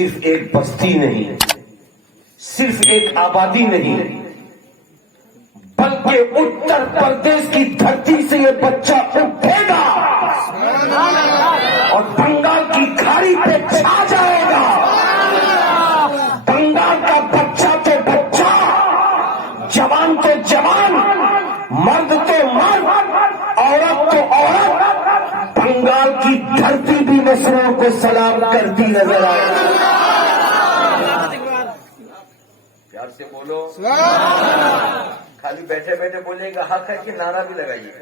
صرف ایک بستی نہیں، صرف ایک آبادی نہیں، بلکہ اتر پردیش کی دھرتی سے یہ بچہ اٹھے گا اور بنگال کی کھاڑی پہ چھا جائے گا۔ بنگال کا بچہ تو بچہ، جوان تو جوان، مرد تو مرد، عورت تو عورت، بنگال کی دھرتی بھی مسرور کو سلام کرتی نظر آئے۔ پیار سے بولو، خالی بیٹھے بیٹھے بولے گا حق ہے کہ نعرہ بھی لگائیے۔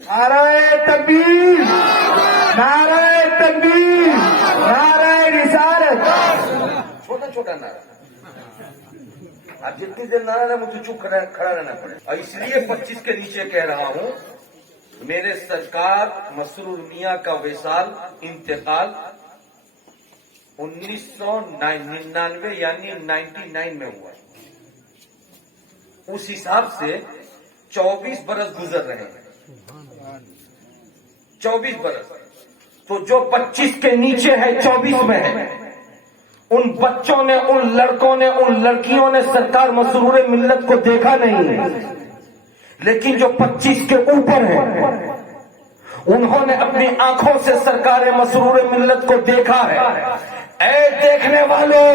نعرہ تکبیر، نعرہ تکبیر، نعرہ رسالت، چھوٹا چھوٹا نعرہ۔ اب جتنی دیر نعرہ ہے مجھے چپ کھڑا رہنا پڑے، اور اس لیے 25 کے نیچے کہہ رہا ہوں۔ میرے سرکار مسرور میاں کا وصال انتقال 1999 یعنی 99 میں ہوا۔ اس حساب سے 24 برس گزر رہے ہیں، 24 برس۔ تو جو 25 کے نیچے ہے 24 میں ہے، ان بچوں نے، ان لڑکوں نے، ان لڑکیوں نے سرکار مسرور ملت کو دیکھا نہیں، لیکن جو 25 کے اوپر ہیں انہوں نے اپنی آنکھوں سے سرکار مسرور ملت کو دیکھا ہے۔ اے دیکھنے والوں،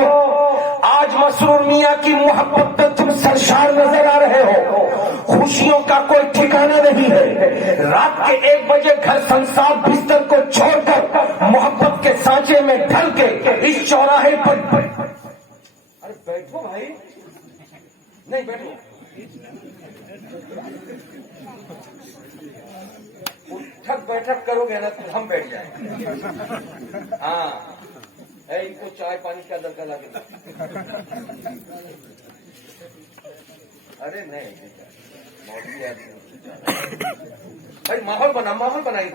آج مسرور میاں کی محبت پہ تم سرشار نظر آ رہے ہو۔ خوشیوں کا کوئی ٹھکانہ نہیں ہے۔ رات کے 1 بجے گھر سنسار بستر کو چھوڑ کر محبت کے سانچے میں ڈھل کے اس چوراہے پر، ارے بیٹھو بھائی، نہیں بیٹھو، اٹھک بیٹھک کرو گے نا تو ہم بیٹھ جائیں گے۔ ہاں، ان کو چائے پانی کا درکا لا کے، ارے نہیں بھائی، ماحول بنائی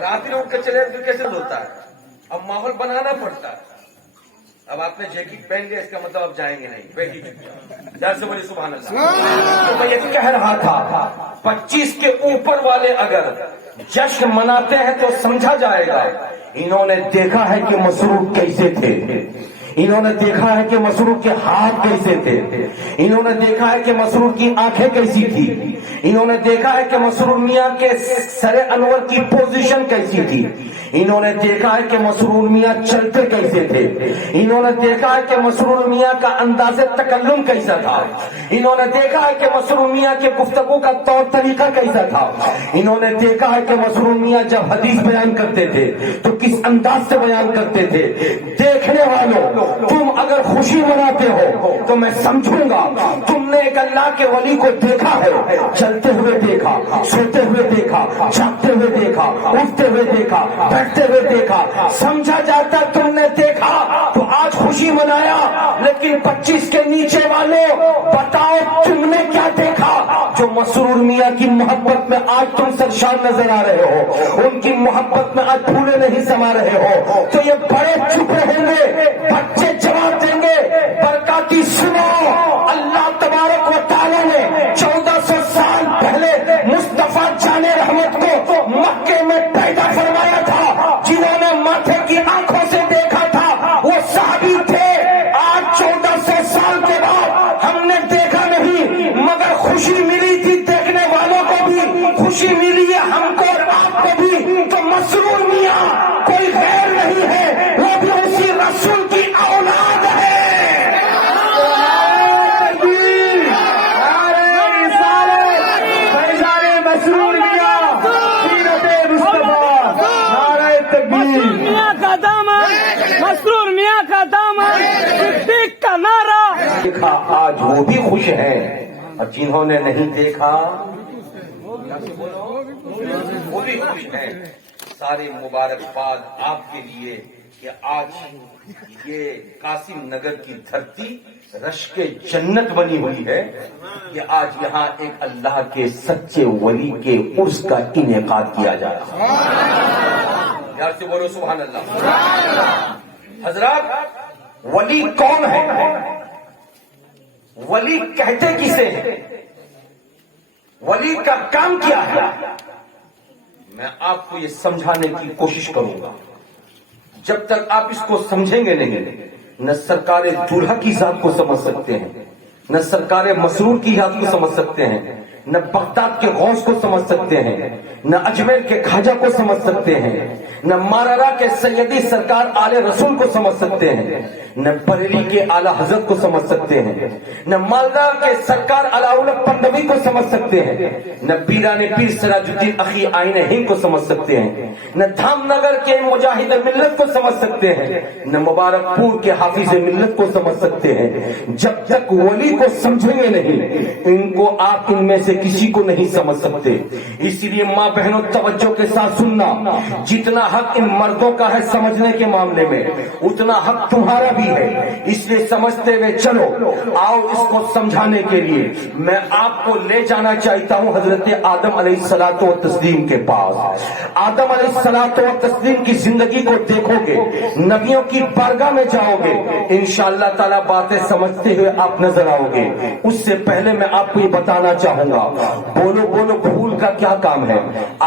رات میں اٹھ کے چلے تو کیسے ہوتا ہے؟ اب ماحول بنانا پڑتا ہے۔ اب آپ نے جیکٹ پہن لیا، اس کا مطلب اب جائیں گے نہیں، بیٹھی جان سے بولی سبحان اللہ۔ تو میں یہ کہہ رہا تھا، 25 کے اوپر والے اگر جشن مناتے ہیں تو سمجھا جائے گا انہوں نے دیکھا ہے کہ مسرور کیسے تھے، انہوں نے دیکھا ہے کہ مسرور کے ہاتھ کیسے تھے، انہوں نے دیکھا ہے کہ مسرور کی آنکھیں کیسی تھی، انہوں نے دیکھا ہے کہ مسرور میاں کے سر انور کی پوزیشن کیسی تھی، انہوں نے دیکھا ہے کہ مسرور میاں چلتے کیسے تھے، انہوں نے دیکھا ہے کہ مسرور میاں کا انداز تکلم کیسا تھا، انہوں نے دیکھا ہے کہ مسرور میاں کے گفتگو کا طور طریقہ کیسا تھا، انہوں نے دیکھا ہے کہ مسرور میاں جب حدیث بیان کرتے تھے تو کس انداز سے بیان کرتے تھے۔ دیکھنے والوں، تم اگر خوشی مناتے ہو تو میں سمجھوں گا تم نے ایک اللہ کے ولی کو دیکھا ہے، چلتے ہوئے دیکھا، سوتے ہوئے دیکھا، جاگتے ہوئے دیکھا، اٹھتے ہوئے دیکھا، بیٹھتے ہوئے دیکھا، سمجھا جاتا تم نے دیکھا تو آج خوشی منایا۔ لیکن 25 کے نیچے والوں، بتاؤ تم نے کیا دیکھا جو مسرور میاں کی محبت میں آج تم سرشار نظر آ رہے ہو، ان کی محبت میں آج پھولے نہیں سما رہے ہو؟ تو یہ بڑے چپ رہیں گے، بچے جواب دیں گے۔ برکاتی سنو، اللہ تبارک و تعالیٰ نے 1400 سال پہلے مصطفیٰ جان رحمت کو مکے میں پیدا فرمایا تھا۔ جنہوں نے ماتھے کی آنکھوں سے دیکھا تھا وہ صحابی تھے۔ آج 1400 سال کے بعد ہم نے دیکھا نہیں، مگر خوشی ملی تھی دیکھنے والوں کو بھی، خوشی ملی ہے ہم کو اور آپ کو بھی۔ تو مسرور میاں کوئی غیر نہیں ہے، وہ بھی اسی رسول کی اولاد ہے۔ مسرور میاں کا دامن، مسرور میاں کا دامن، صدیق کا نعرہ دیکھا، آج وہ بھی خوش ہیں، اور جنہوں نے نہیں دیکھا وہ بھی خوش ہیں۔ سارے مبارکباد آپ کے لیے کہ آج یہ قاسم نگر کی دھرتی رشک جنت بنی ہوئی ہے کہ آج یہاں ایک اللہ کے سچے ولی کے عرس کا انعقاد کیا جا رہا ہے۔ یار سے بولو سبحان اللہ۔ حضرات، ولی کون ہے؟ ولی کہتے کسے ہیں؟ ولی کا کام کیا ہے؟ میں آپ کو یہ سمجھانے کی کوشش کروں گا۔ جب تک آپ اس کو سمجھیں گے نہیں، نہ سرکار دولہا کی ذات کو سمجھ سکتے ہیں، نہ سرکار مسرور کی ذات کو سمجھ سکتے ہیں، نہ بغداد کے غوث کو سمجھ سکتے ہیں، نہ اجمیر کے خواجہ کو سمجھ سکتے ہیں، نہ مارارا کے سیدی سرکار آل رسول کو سمجھ سکتے ہیں، نہ بریلی کے اعلی حضرت کو سمجھ سکتے ہیں، نہ مالدہ کے سرکار علاؤاللہ پندوی کو سمجھ سکتے ہیں، نہ پیران پیر سراج الدین اخی آئین ہند کو سمجھ سکتے ہیں، نہ دھام نگر کے مجاہد ملت کو سمجھ سکتے ہیں، نہ مبارک پور کے حافظ ملت کو سمجھ سکتے ہیں۔ جب تک ولی کو سمجھیں گے نہیں، ان کو آپ ان میں سے کسی کو نہیں سمجھ سکتے۔ اسی لیے ماں بہنوں توجہ کے ساتھ سننا، جتنا حق ان مردوں کا ہے سمجھنے کے معاملے میں، اتنا حق تمہارا بھی ہے۔ اس لیے سمجھتے ہوئے چلو، آؤ اس کو سمجھانے کے لیے میں آپ کو لے جانا چاہتا ہوں حضرت آدم علیہ الصلوۃ والتسلیم کے پاس۔ آدم علیہ الصلوۃ والتسلیم کی زندگی کو دیکھو گے، نبیوں کی بارگاہ میں جاؤ گے، انشاءاللہ تعالی باتیں سمجھتے ہوئے آپ نظر آؤ گے۔ اس سے پہلے میں آپ کو یہ بتانا چاہوں گا، بولو بولو پھول کا کیا کام ہے؟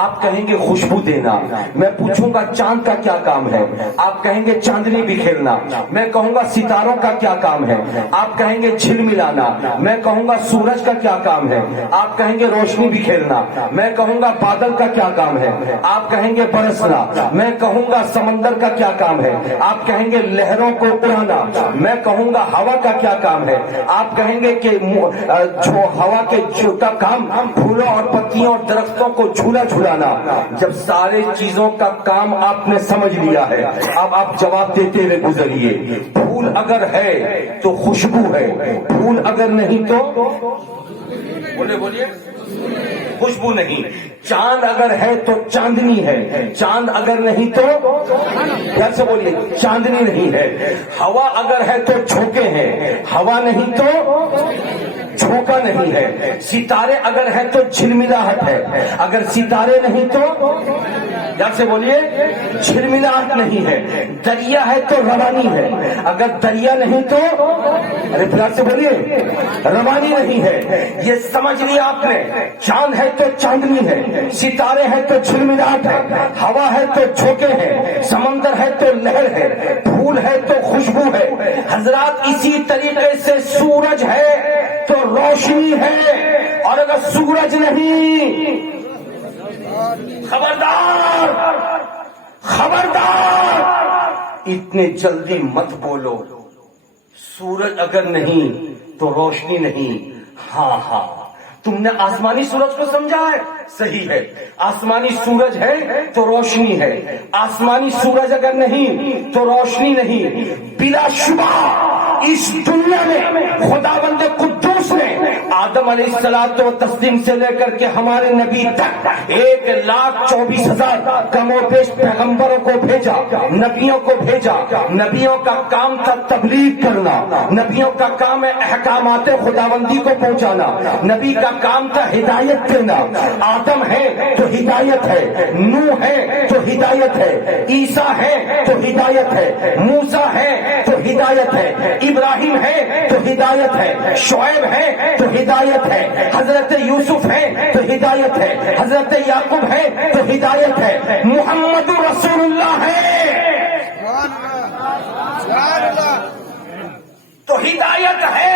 آپ کہیں گے خوشبو دینا۔ میں پوچھوں گا چاند کا کیا کام ہے؟ آپ کہیں گے چاندنی بکھیرنا۔ میں کہوں گا ستاروں کا کیا کام ہے؟ آپ کہیں گے جھلملانا۔ میں کہوں گا سورج کا کیا کام ہے؟ آپ کہیں گے روشنی بکھیرنا۔ میں کہوں گا بادل کا کیا کام ہے؟ آپ کہیں گے برسنا۔ میں کہوں گا سمندر کا کیا کام ہے؟ آپ کہیں گے لہروں کو اڑانا۔ میں کہوں گا ہوا کا کیا کام ہے؟ آپ کہیں گے کہ جو ہوا کے کا کام پھولوں اور پتیوں اور درختوں کو جھولا جھولانا۔ جب سارے چیزوں کا کام آپ نے سمجھ لیا ہے، اب آپ جواب دیتے ہوئے گزریے۔ پھول اگر ہے تو خوشبو ہے، پھول اگر نہیں تو بولیے خوشبو نہیں۔ چاند اگر ہے تو چاندنی ہے، چاند اگر نہیں تو کیا سے بولیے چاندنی نہیں ہے۔ ہوا اگر ہے تو جھونکے ہیں، ہوا نہیں تو جھونکا نہیں ہے۔ ستارے اگر ہے تو جھلملاہٹ ہے، اگر ستارے نہیں تو کیا سے بولیے جھلملاہٹ نہیں ہے۔ دریا ہے تو روانی ہے، اگر دریا نہیں تو ارے پھر سے بولیے روانی نہیں ہے۔ یہ سمجھ لیا آپ نے، چاند ہے تو چاندنی ہے، ستارے ہیں تو جھلملاہٹ ہے، ہوا ہے تو جھونکے ہیں، سمندر ہے تو لہر ہے، پھول ہے تو خوشبو ہے۔ حضرات اسی طریقے سے سورج ہے تو روشنی ہے، اور اگر سورج نہیں خبردار خبردار اتنے جلدی مت بولو۔ سورج اگر نہیں تو روشنی نہیں۔ ہاں ہاں تم نے آسمانی سورج کو سمجھا ہے، صحیح ہے، آسمانی سورج ہے تو روشنی ہے۔ آسمانی سورج اگر نہیں تو روشنی نہیں۔ بلا شبہ اس دنیا میں خداوند قدوس نے آدم علیہ الصلوۃ والتسلیم سے لے کر کے ہمارے نبی تک 1,24,000 کم و بیش پیغمبروں کو بھیجا، نبیوں کو بھیجا۔ نبیوں کا کام تھا تبلیغ کرنا، نبیوں کا کام ہے احکامات خداوندی کو پہنچانا، نبی کا کام تھا ہدایت دینا۔ آدم ہے تو ہدایت ہے، نوح ہے تو ہدایت ہے، عیسیٰ ہے تو ہدایت ہے، موسیٰ ہے تو ہدایت ہے، ابراہیم ہے تو ہدایت ہے، شعیب ہے تو ہدایت ہے، حضرت یوسف ہے تو ہدایت ہے، حضرت یعقوب ہے تو ہدایت ہے، محمد رسول اللہ ہے تو ہدایت ہے۔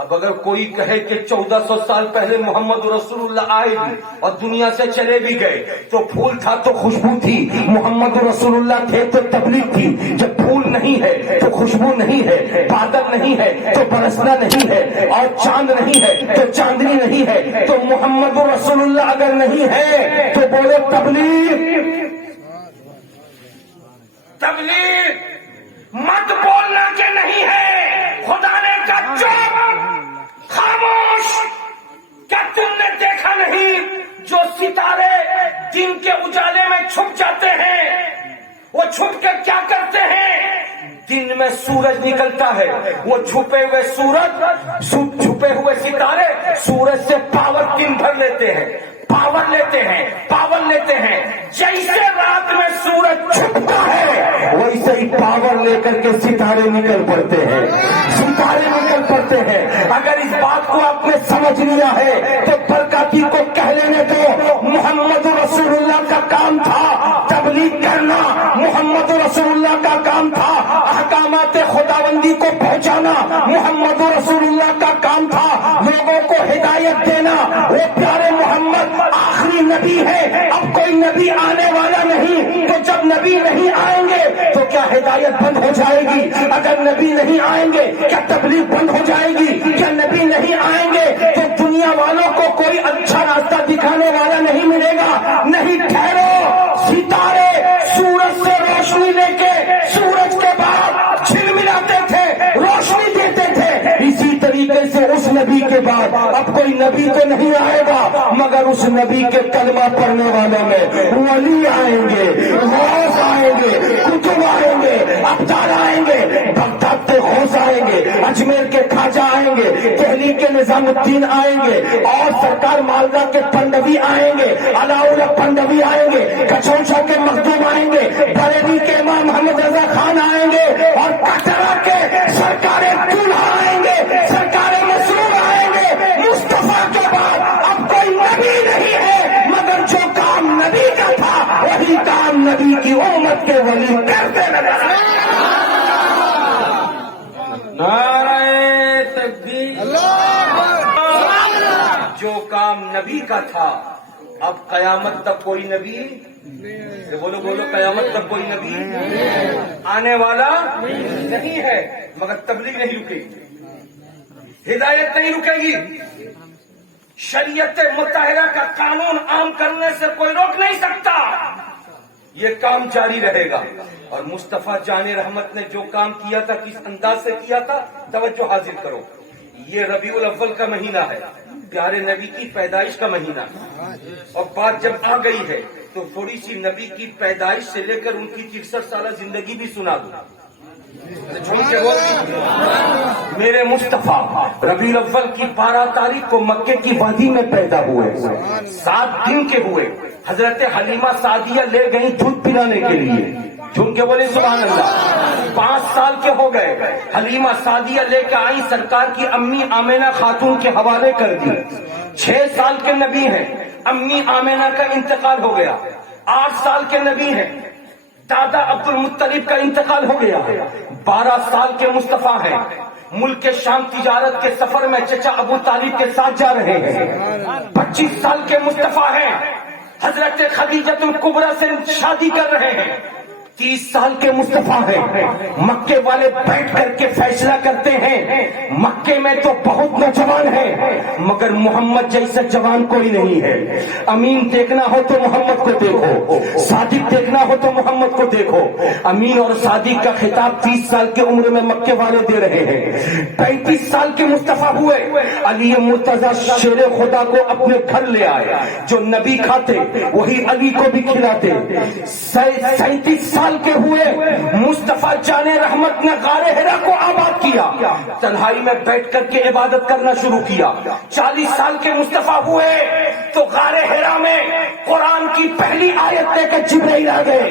اب اگر کوئی کہے کہ 1400 سال پہلے محمد رسول اللہ آئے بھی اور دنیا سے چلے بھی گئے تو پھول تھا تو خوشبو تھی، محمد رسول اللہ تھے تو تبلیغ تھی۔ جب پھول نہیں ہے تو خوشبو نہیں ہے، بادل نہیں ہے تو برسنا نہیں ہے، اور چاند نہیں ہے تو چاندنی نہیں ہے، تو محمد رسول اللہ اگر نہیں ہے تو بولے تبلیغ تبلیغ مت بولنا کہ نہیں ہے، خدا نے کہا چپ خاموش۔ کیا تم نے دیکھا نہیں جو ستارے دن کے اجالے میں چھپ جاتے ہیں وہ چھپ کر کیا کرتے ہیں؟ دن میں سورج نکلتا ہے، وہ چھپے ہوئے چھپے ہوئے ستارے سورج سے پاور دن بھر لیتے ہیں، پاور لیتے ہیں۔ جیسے رات میں سورج چھپتا ہے ویسے ہی پاور لے کر کے ستارے نکل پڑتے ہیں، اگر اس بات کو آپ نے سمجھ لیا ہے تو برکاتی کو کہہ لینے دو، محمد رسول اللہ کا کام تھا تبلیغ کرنا، محمد بتانا محمد رسول اللہ کا کام تھا، لوگوں کو ہدایت دینا۔ وہ پیارے محمد آخری نبی ہے، اب کوئی نبی آنے والا نہیں، تو جب نبی نہیں آئیں گے تو کیا ہدایت بند ہو جائے گی؟ اگر نبی نہیں آئیں گے کیا تبلیغ بند ہو جائے گی؟ کیا نبی نہیں آئیں گے تو دنیا والوں کو کوئی اچھا راستہ دکھانے والا نہیں ملے گا؟ نہیں، ٹھہرو، ستارے سورج سے روشنی لے کے سورج کے بعد جھلملاتے تھے، روشنی دیتے تھے، اسی طریقے سے اس نبی کے بعد اب کوئی نبی تو نہیں آئے گا، مگر اس نبی کے کلمہ پڑھنے والوں میں ولی آئیں گے، غوث آئیں گے، کتب آئیں گے، ابدال آئیں گے، بغداد کے غوث آئیں گے، اجمیر کے خواجہ آئیں گے، دہلی کے نظام الدین آئیں گے، اور سرکار مالدہ کے پنڈوی آئیں گے، علاؤ پنڈوی آئیں گے، کچوچا کے مخدوم آئیں گے، بریلی کے امام محمد رضا خان آئیں گے، اور کٹرا کے سرکار دولہا آئیں گے، سرکار مسرور آئیں گے۔ مصطفیٰ کے بعد اب کوئی نبی نہیں ہے، مگر جو کام نبی کا تھا وہی کام نبی کی امت کے ولی کرتے نظر آئے۔ نعرہ تکبیر! جو کام نبی کا تھا اب قیامت تک کوئی نبی، بولو بولو، قیامت تک کوئی نبی آنے والا نہیں ہے، مگر تبلیغ نہیں رکے گی، ہدایت نہیں رکے گی، شریعت مطہرہ کا قانون عام کرنے سے کوئی روک نہیں سکتا، یہ کام جاری رہے گا۔ اور مصطفیٰ جان رحمت نے جو کام کیا تھا کس انداز سے کیا تھا، توجہ حاضر کرو۔ یہ ربیع الاول کا مہینہ ہے، پیارے نبی کی پیدائش کا مہینہ، اور بات جب آ گئی ہے تو تھوڑی سی نبی کی پیدائش سے لے کر ان کی 63 سالہ زندگی بھی سنا دوں۔ میرے مصطفیٰ ربیع الاول کی 12 تاریخ کو مکے کی وادی میں پیدا ہوئے، 7 دن کے ہوئے۔ حضرت حلیمہ سعدیہ لے گئی دودھ پلانے کے لیے، جھوم کے بولے سبحان اللہ۔ 5 سال کے ہو گئے، حلیمہ سعدیہ لے کے آئی، سرکار کی امی آمینہ خاتون کے حوالے کر دی۔ 6 سال کے نبی ہیں، امی آمینہ کا انتقال ہو گیا۔ 8 سال کے نبی ہیں، دادا عبد المطلب کا انتقال ہو گیا۔ 12 سال کے مصطفیٰ ہیں، ملک شام تجارت کے سفر میں چچا ابو طالب کے ساتھ جا رہے ہیں۔ 25 سال کے مصطفیٰ ہیں، حضرت خدیجۃ الکبریٰ سے شادی کر رہے ہیں۔ 30 سال کے مصطفیٰ ہیں، مکے والے بیٹھ کر کے فیصلہ کرتے ہیں، مکے میں تو بہت نوجوان ہیں مگر محمد جیسا جوان کوئی نہیں ہے۔ امین دیکھنا ہو تو محمد کو دیکھو، صادق دیکھنا ہو تو محمد کو دیکھو۔ امین اور صادق کا خطاب 30 سال کی عمر میں مکے والے دے رہے ہیں۔ 35 سال کے مصطفیٰ ہوئے، علی مرتضیٰ شیر خدا کو اپنے گھر لے آئے، جو نبی کھاتے وہی علی کو بھی کھلاتے۔ 37 سال کے ہوئے، مصطفیٰ جان رحمت نے غار حرا کو آباد کیا، تنہائی میں بیٹھ کر کے عبادت کرنا شروع کیا۔ 40 سال کے مصطفیٰ ہوئے تو غار حرا میں قرآن کی پہلی آیت لے کر جبرائیل آ گئے،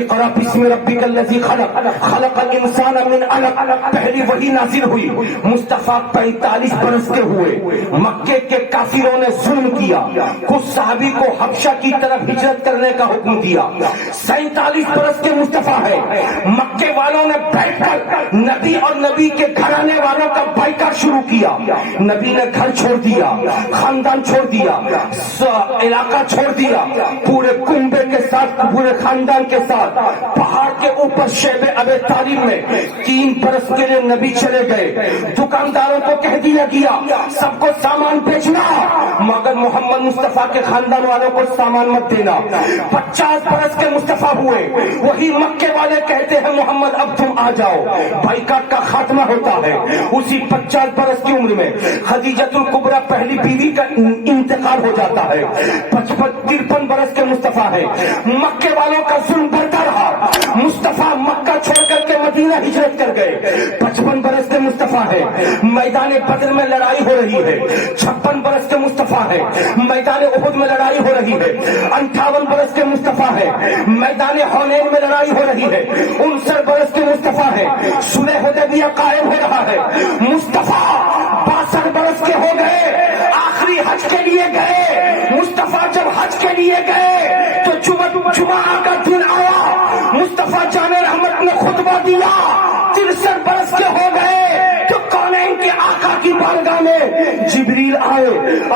اقرأ بسم ربک الذی خلق، خلق الانسان من علق، پہلی وحی نازل ہوئی۔ مصطفیٰ 45 برس کے ہوئے، مکے کے کافروں نے ظلم کیا، کچھ صحابی کو حبشہ کی طرف ہجرت کرنے کا حکم دیا۔ 47 برس کے مصطفیٰ ہے، مکے والوں نے بیٹھ کر نبی اور نبی کے گھرانے والوں کا بائیکاٹ شروع کیا۔ نبی نے گھر چھوڑ دیا، خاندان چھوڑ دیا، علاقہ چھوڑ دیا، پورے کنبے کے ساتھ، پورے خاندان کے ساتھ پہاڑ کے اوپر شیب ابی طالب میں 3 برس کے لیے نبی چلے گئے۔ دکانداروں کو کہہ دیا گیا سب کو سامان بیچنا، مگر محمد مصطفیٰ کے خاندان والوں کو سامان مت دینا۔ 50 برس کے مصطفیٰ ہوئے، وہی مکے والے کہتے ہیں محمد اب تم آ جاؤ، بائیکاٹ کا خاتمہ ہوتا ہے۔ اسی 50 برس کی عمر میں خدیجۃ الکبریٰ پہلی بیوی کا انتقال ہو جاتا ہے۔ 53 برس کے مصطفیٰ ہے، مکے والوں کا ظلم بڑھتا رہا، مصطفیٰ مکہ چھوڑ کر کے مدینہ ہجرت کر گئے۔ 55 برس کے مصطفیٰ ہے، میدان بدر میں لڑائی ہو رہی ہے۔ 56 برس کے مصطفیٰ ہے، میدان احد میں لڑائی ہو رہی ہے۔ 58 برس کے مصطفیٰ ہے، میدان حنین میں لڑائی ہو رہی ہے۔ 59 برس کے مصطفیٰ ہے، صلح حدیبیہ قائم ہو رہا ہے۔ مصطفیٰ 62 برس کے ہو گئے، آخری حج کے لیے گئے۔ مصطفیٰ جب حج کے لیے گئے تو جمعہ کا دن آیا، مصطفیٰ جان رحمت نے خطبہ دیا۔ 63 برس کے ہو گئے تو جبریل آئے،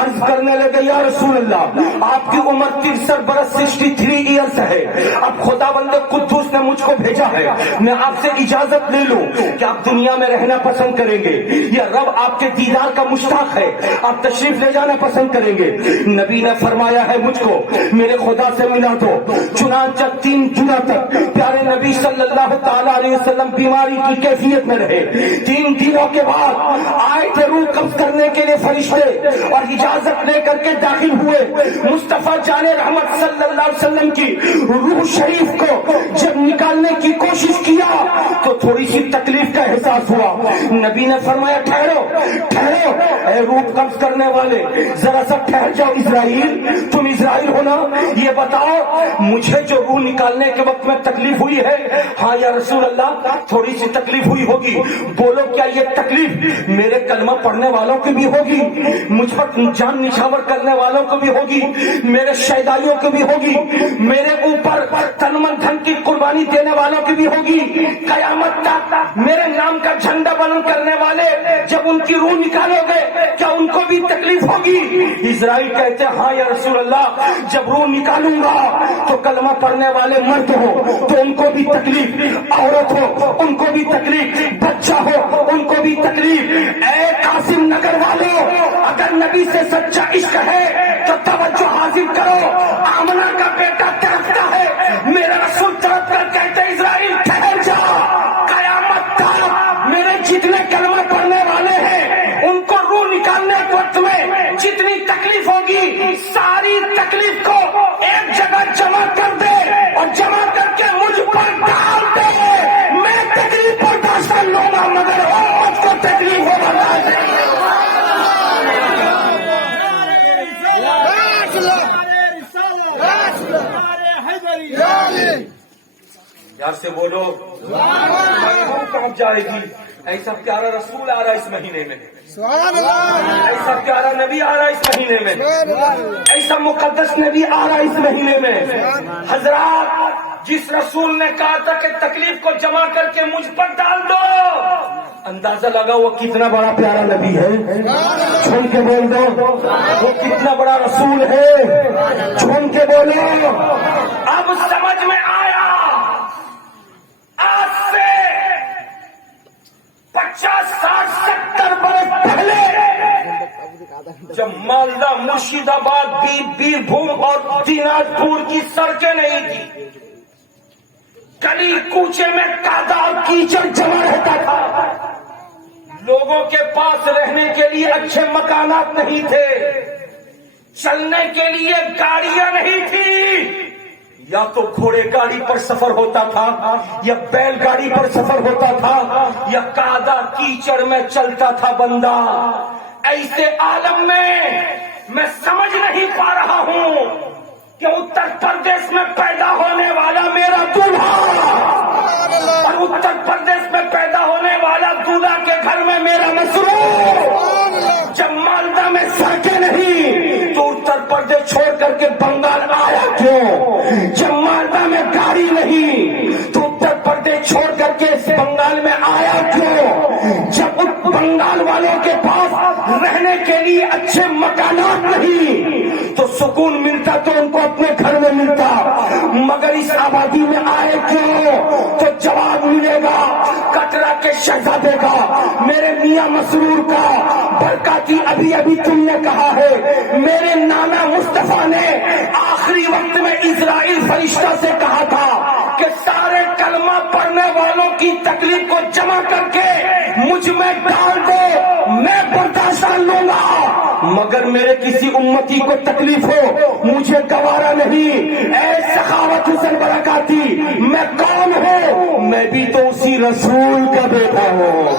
عرض کرنے لگے یا رسول اللہ آپ کی عمر 63 برس 63 ایئرس ہے، اب خدا بند قدوس نے مجھ کو بھیجا ہے، میں آپ سے اجازت لے لوں کہ آپ دنیا میں رہنا پسند کریں گے یا رب آپ کے دیدار کا مشتاق ہے، آپ تشریف لے جانا پسند کریں گے؟ نبی نے فرمایا ہے مجھ کو میرے خدا سے ملا دو۔ چنانچہ 3 دنوں تک پیارے نبی صلی اللہ تعالیٰ علیہ وسلم بیماری کی کیفیت میں رہے۔ 3 دنوں کے بعد آئے تھے روح قبض کرنے کے لیے فرشتے اور اجازت لے کر کے داخل ہوئے۔ مصطفیٰ جان رحمت صلی اللہ علیہ وسلم کی روح شریف کو جب نکالنے کی کوشش کیا تو تھوڑی سی تکلیف کا احساس ہوا۔ نبی نے فرمایا ٹھہرو ٹھہرو اے روح قبض کرنے والے، ذرا سا ٹھہر جاؤ۔ اسرائیل، تم اسرائیل ہو نا، یہ بتاؤ مجھے جو روح نکالنے کے وقت میں تکلیف ہوئی ہے؟ ہاں یا رسول اللہ تھوڑی سی تکلیف ہوئی ہوگی۔ بولو کیا یہ تکلیف میرے کلمہ پڑھنے والوں کی بھی ہوگی، مجھ پر جان نچھاور کرنے والوں کو بھی ہوگی، میرے شہدائیوں کو بھی ہوگی، میرے اوپر تن من دھن کی قربانی دینے والوں کی بھی ہوگی؟ قیامت تک میرے نام کا جھنڈا بلند کرنے والے جب ان کی روح نکالو گے کیا ان کو بھی تکلیف ہوگی؟ اسرائیل کہتے ہاں یا رسول اللہ جب روح نکالوں گا تو کلمہ پڑھنے والے مرد ہو تو ان کو بھی تکلیف، عورت ہو ان کو بھی تکلیف، بچہ ہو ان کو بھی تکلیف۔ اے قاسم نگر والوں، اگر نبی سے سچا عشق ہے تو توجہ حاصل کرو۔ آمنہ کا بیٹا تڑپتا ہے، میرا رسول تڑپ کر کہتے اسرائیل ٹھہر جا، قیامت تک میرے جتنے کلمہ پڑھنے والے ہیں ان کو روح نکالنے کے وقت میں جتنی تکلیف ہوگی ساری تکلیف کو ایک جگہ جمع کر دے اور جمع کر کے مجھ پر ڈال دے۔ میں تکلیف برداشت کر لوں گا مگر امت کو تکلیف ہو برداشت نہیں۔ یار سے بولو پہنچ جائے گی۔ ایسا پیارا رسول آ رہا اس مہینے میں، ایسا پیارا نبی آ رہا اس مہینے میں، ایسا مقدس نبی آ رہا اس مہینے میں۔ حضرات جس رسول نے کہا تھا کہ تکلیف کو جمع کر کے مجھ پر ڈال دو، اندازہ لگا وہ کتنا بڑا پیارا نبی ہے، چھوڑ کے بول دو وہ کتنا بڑا رسول ہے، چھوڑ کے بولو۔ اب سمجھ میں آیا، آج سے 50 60 70 برس پہلے جب مالدہ مرشید آباد بیربھوم اور دیناج پور کی سڑکیں نہیں تھی، گلی کوچے میں کادا اور کیچڑ جمع رہتا تھا، لوگوں کے پاس رہنے کے لیے اچھے مکانات نہیں تھے، چلنے کے لیے گاڑیاں نہیں تھی، یا تو گھوڑے گاڑی پر سفر ہوتا تھا یا بیل گاڑی پر سفر ہوتا تھا یا کادا کیچڑ میں چلتا تھا بندہ۔ ایسے عالم میں سمجھ نہیں پا رہا ہوں کہ اتر پردیش میں پیدا ہونے والا میرا دولہا اور اتر پردیش میں پیدا ہونے والا دولہا کے گھر میں میرا مسرور جب مالدہ میں سڑکیں نہیں تو اتر پردیش چھوڑ کر کے بنگال آیا کیوں؟ جب مالدہ میں گاڑی نہیں تو اتر پردیش چھوڑ کر کے اس بنگال میں آیا کیوں؟ جب بنگال والوں کے پاس رہنے کے لیے اچھے مکانات نہیں تو سکون ملتا تو ان کو اپنے گھر میں ملتا، مگر اس آبادی میں آئے کیوں؟ تو جواب ملے گا کٹرا کے شہزادے کا، میرے میاں مسرور کا۔ برکاتی ابھی ابھی تم نے کہا ہے، میرے نانا مصطفیٰ نے آخری وقت میں اسرائیل فرشتہ سے کہا تھا کہ سارے کلمہ پڑھنے والوں کی تکلیف کو جمع کر کے مجھ میں ڈال دو، میں برداشت کر لوں گا، مگر میرے کسی امتی کو تکلیف ہو مجھے گوارا نہیں۔ اے سخاوت حسن برکاتی، میں کون ہوں؟ میں بھی تو اسی رسول کا بیٹا ہوں،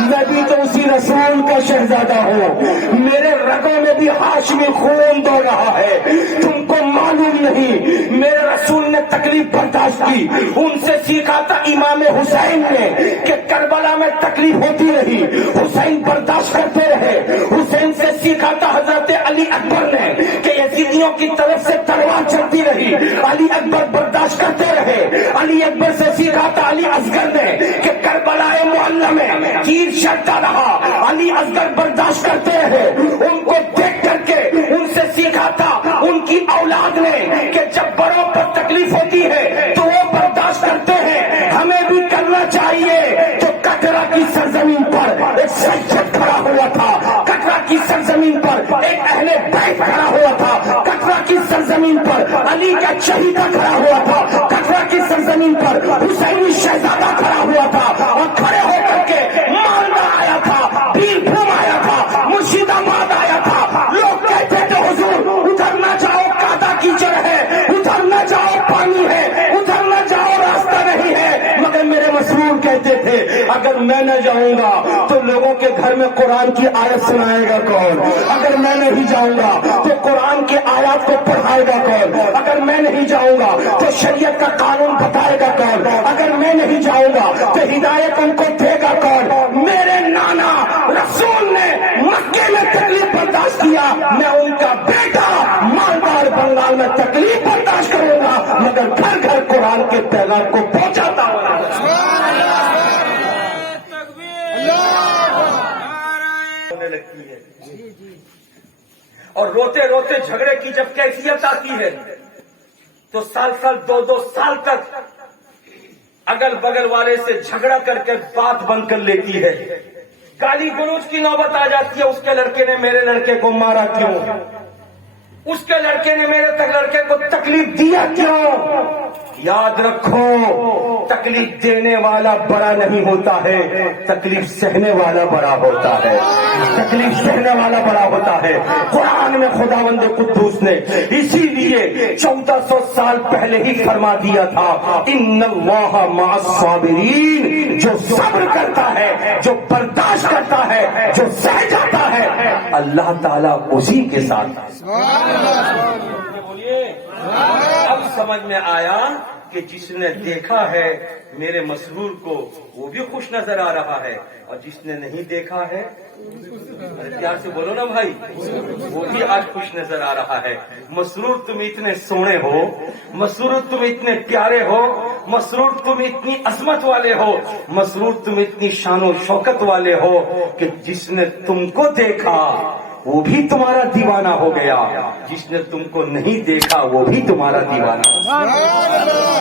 میں بھی تو اسی رسول کا شہزادہ ہوں، میرے رگوں میں بھی ہاشمی خون دوڑ رہا ہے، تم کو معلوم نہیں۔ میرے رسول نے تکلیف برداشت کی، ان سے سیکھا تھا امام حسین نے کہ کربلا میں تکلیف ہوتی رہی، حسین برداشت کرتے رہے۔ حسین سے سیکھا تھا حضرت علی اکبر نے کہ یزیدیوں کی طرف سے تلوار چلتی رہی، علی اکبر برداشت کرتے رہے۔ علی اکبر سے سیکھا تھا علی اصغر نے کہ کربلا معلّہ میں شدید شرطہ رہا. علی اصغر برداشت کرتے ہیں. ان کو دیکھ کر کے ان سے سیکھا تھا ان کی اولاد نے کہ جب بڑوں پر تکلیف ہوتی ہے تو وہ برداشت کرتے ہیں, ہمیں بھی کرنا چاہیے. تو کٹرا کی سرزمین پر ایک سید کھڑا ہوا تھا, کٹرا کی سرزمین پر ایک اہل بیت کھڑا ہوا تھا, کٹرا کی سرزمین پر علی کا شہیدہ کھڑا ہوا تھا, کٹرا کی سرزمین پر حسینی شہزادہ کھڑا ہوا تھا, اور کھڑے ہو کر کے مالدہ آیا تھا, پیر بھوم آیا تھا, مرشید آباد آیا تھا. لوگ کہتے تھے حضور ادھر نہ جاؤ, کادا کیچڑ ہے, ادھر نہ جاؤ, پانی ہے, ادھر نہ جاؤ, راستہ نہیں ہے. مگر میرے مسرور کہتے تھے اگر میں نہ جاؤں گا تو لوگوں کے گھر میں قرآن کی آیت سنائے گا کون؟ اگر میں نہیں جاؤں گا تو قرآن کے آیات کو پڑھائے گا کون؟ اگر میں نہیں جاؤں گا تو شریعت کا قانون بتائے گا کون؟ اگر میں نہیں جاؤں گا تو ہدایت ان کو دے گا کون؟ میرے نانا رسول نے مکے میں تکلیف برداشت کیا, میں ان کا بیٹا مالدار بنگال میں تکلیف برداشت کروں گا, مگر گھر گھر قرآن کے پیغام کو پہنچاتا ہوں. ہونے لگتی ہے اور روتے روتے جھگڑے کی جب کیفیت آتی ہے تو سال سال 2 سال تک اگل بگل والے سے جھگڑا کر کے بات بند کر لیتی ہے. گالی گلوچ کی نوبت آ جاتی ہے, اس کے لڑکے نے میرے لڑکے کو مارا کیوں, اس کے لڑکے نے میرے لڑکے کو تکلیف دیا کیوں. یاد رکھو تکلیف دینے والا بڑا نہیں ہوتا ہے, تکلیف سہنے والا بڑا ہوتا ہے, تکلیف سہنے والا بڑا ہوتا ہے. قرآن میں خداوند قدوس نے اسی لیے 1400 سال پہلے ہی فرما دیا تھا ان اللہ مع الصابرین, جو صبر کرتا ہے, جو برداشت کرتا ہے, جو سہ جاتا ہے, اللہ تعالیٰ اسی کے ساتھ. بولیے اب سمجھ میں آیا کہ جس نے دیکھا ہے میرے مسرور کو وہ بھی خوش نظر آ رہا ہے, اور جس نے نہیں دیکھا ہے, پیار سے بولو نا بھائی, وہ بھی آج خوش نظر آ رہا ہے. مسرور تم اتنے سونے ہو, مسرور تم اتنے پیارے ہو, مسرور تم اتنی عظمت والے ہو, مسرور تم اتنی شان و شوکت والے ہو کہ جس نے تم کو دیکھا وہ بھی تمہارا دیوانہ ہو گیا, جس نے تم کو نہیں دیکھا وہ بھی تمہارا دیوانہ ہو گیا.